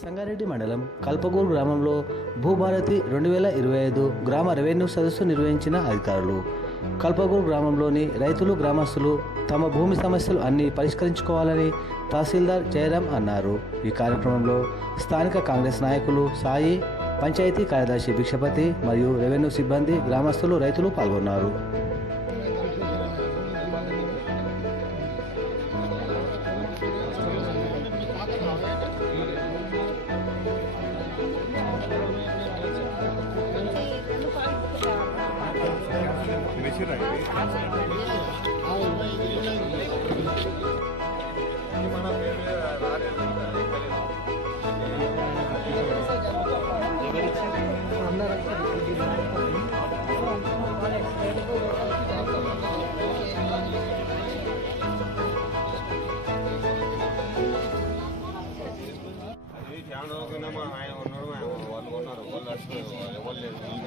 సంగారెడ్డి మండలం కల్పగూరు గ్రామంలో భూభారతి రెండు వేల ఇరవై ఐదు గ్రామ రెవెన్యూ సదస్సు నిర్వహించిన అధికారులు. కల్పగూరు గ్రామంలోని రైతులు గ్రామస్తులు తమ భూమి సమస్యలు అన్ని పరిష్కరించుకోవాలని తహసీల్దార్ జయరాం అన్నారు. ఈ కార్యక్రమంలో స్థానిక కాంగ్రెస్ నాయకులు సాయి పంచాయతీ కార్యదర్శి భిక్షపతి మరియు రెవెన్యూ సిబ్బంది గ్రామస్తులు రైతులు పాల్గొన్నారు. ఆయన ఉన్నాడు మా ఆయన వాళ్ళు ఉన్నారు వాళ్ళు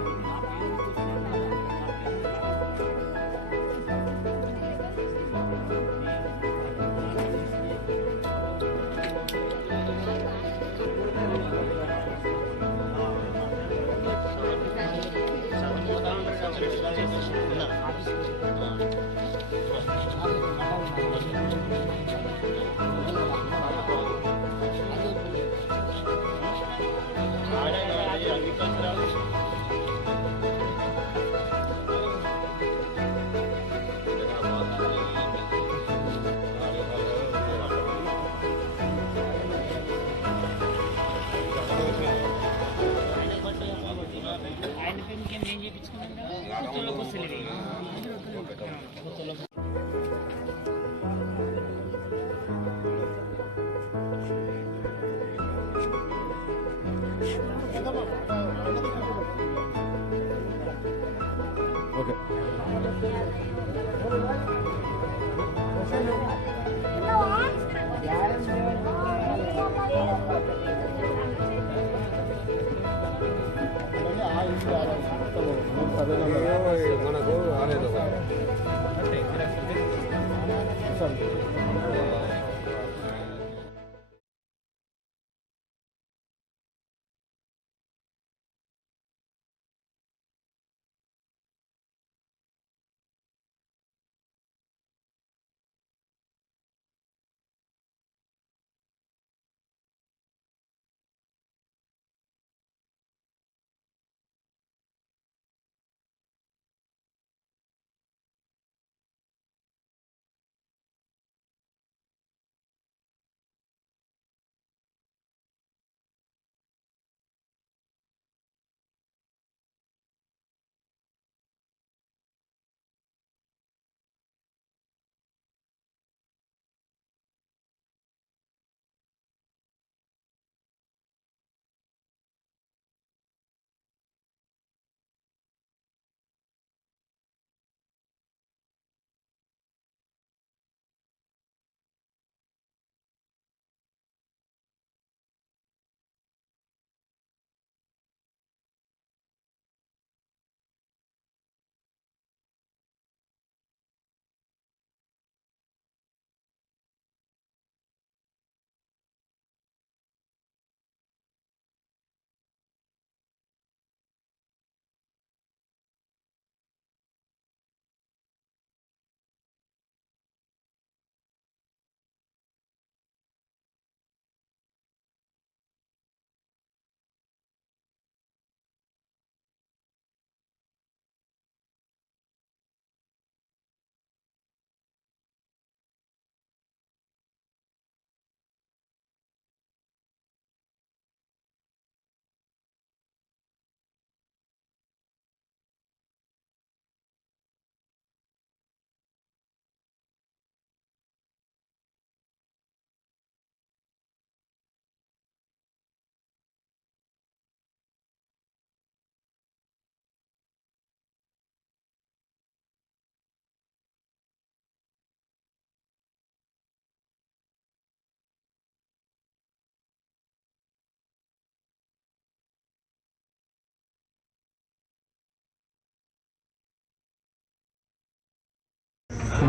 这道这是什么？啊，Gracias. sabe?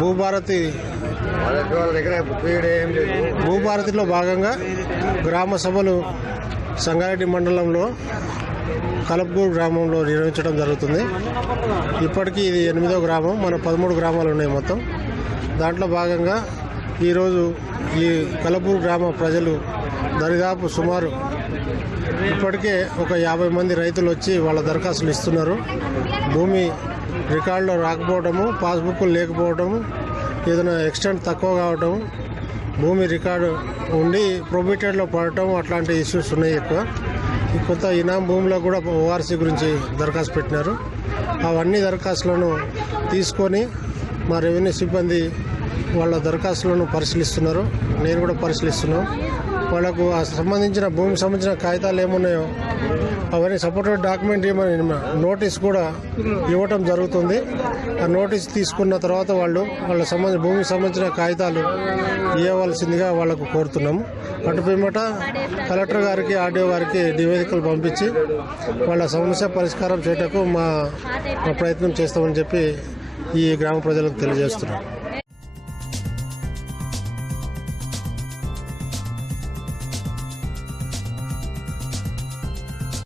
భూభారతి భూభారతిలో భాగంగా గ్రామ సభలు సంగారెడ్డి మండలంలో కలపూర్ గ్రామంలో నిర్వహించడం జరుగుతుంది. ఇప్పటికీ ఇది ఎనిమిదో గ్రామం మన పదమూడు గ్రామాలు ఉన్నాయి మొత్తం. దాంట్లో భాగంగా ఈరోజు ఈ కలపూర్ గ్రామ ప్రజలు దరిదాపు సుమారు ఇప్పటికే ఒక యాభై మంది రైతులు వచ్చి వాళ్ళ దరఖాస్తులు ఇస్తున్నారు. భూమి రికార్డులో రాకపోవడము పాస్బుక్ లేకపోవడము ఏదైనా ఎక్స్టెంట్ తక్కువ కావటం భూమి రికార్డు ఉండి ప్రొబిటెడ్లో పడటం అట్లాంటి ఇష్యూస్ ఉన్నాయి ఎక్కువ. కొత్త ఇనాం భూమిలో కూడా ఓఆర్సీ గురించి దరఖాస్తు పెట్టినారు. అవన్నీ దరఖాస్తులను తీసుకొని మా రెవెన్యూ సిబ్బంది వాళ్ళ దరఖాస్తులను పరిశీలిస్తున్నారు. నేను కూడా పరిశీలిస్తున్నాను. వాళ్ళకు ఆ సంబంధించిన భూమికి సంబంధించిన కాగితాలు ఏమున్నాయో అవన్నీ సపోర్టెడ్ డాక్యుమెంట్ ఏమని నోటీస్ కూడా ఇవ్వటం జరుగుతుంది. ఆ నోటీస్ తీసుకున్న తర్వాత వాళ్ళు వాళ్ళ సంబంధించిన భూమికి సంబంధించిన కాగితాలు ఇవ్వవలసిందిగా వాళ్ళకు కోరుతున్నాము. అటు పిమ్మట కలెక్టర్ గారికి ఆర్డీఓ గారికి నివేదికలు పంపించి వాళ్ళ సమస్య పరిష్కారం చేయటకు మా మా ప్రయత్నం చేస్తామని చెప్పి ఈ గ్రామ ప్రజలకు తెలియజేస్తున్నాం.